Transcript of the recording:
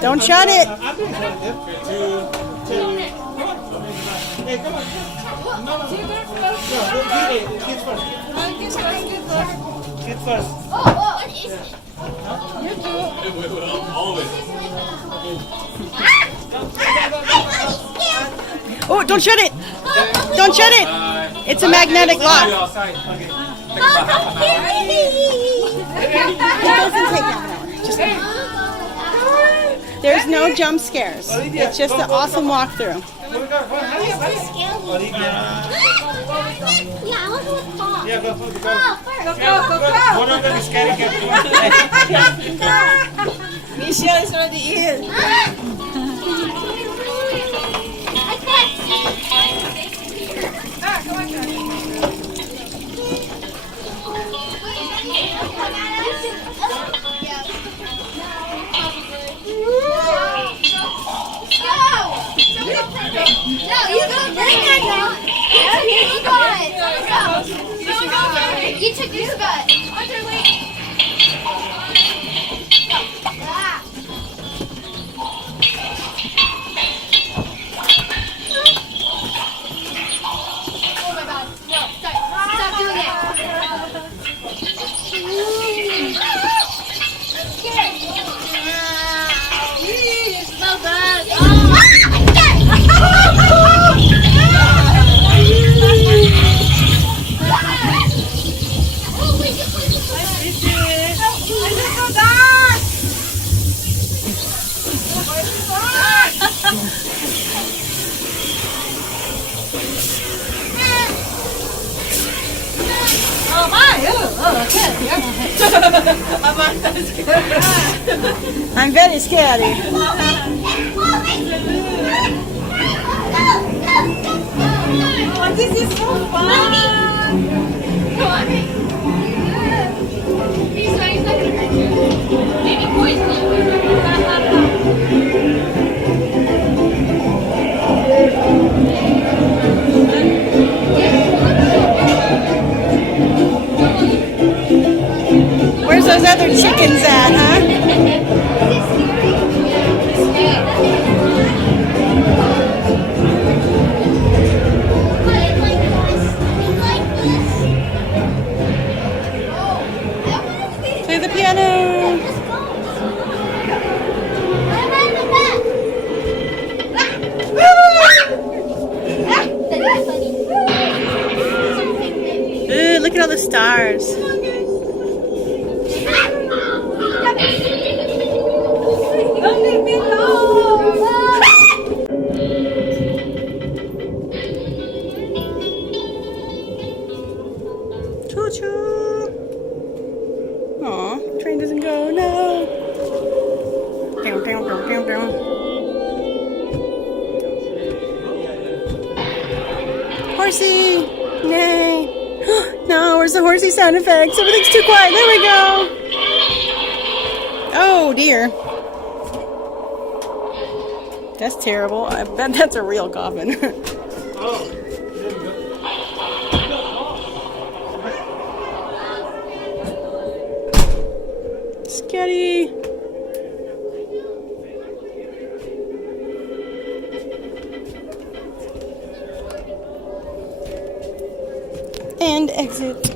Don't shut it. Hey, come on. No. Kids first. Kids first. What is it? You too. Always. Oh, don't shut it. Don't shut it. It's a magnetic lock. There's no jump scares. It's just an awesome walkthrough. Yeah, I want to with Paul. Yeah, go. Go. One of them is scaring you. Michelle is already in. You took your spot. On your way. Oh my God. No, stop doing it. It's so bad. I'm very scary. Oh, this is so fun. He's not gonna hurt you. Maybe poison you. Where's those other chickens at, huh? Play the piano. Ooh, look at all the stars. Don't leave me alone. Choo choo. Aw, train doesn't go. No. Down, down, down, down, down. Horsey! Yay! No, where's the horsey sound effects? Everything's too quiet. There we go. Oh dear. That's terrible. I bet that's a real coffin. Scary. And exit.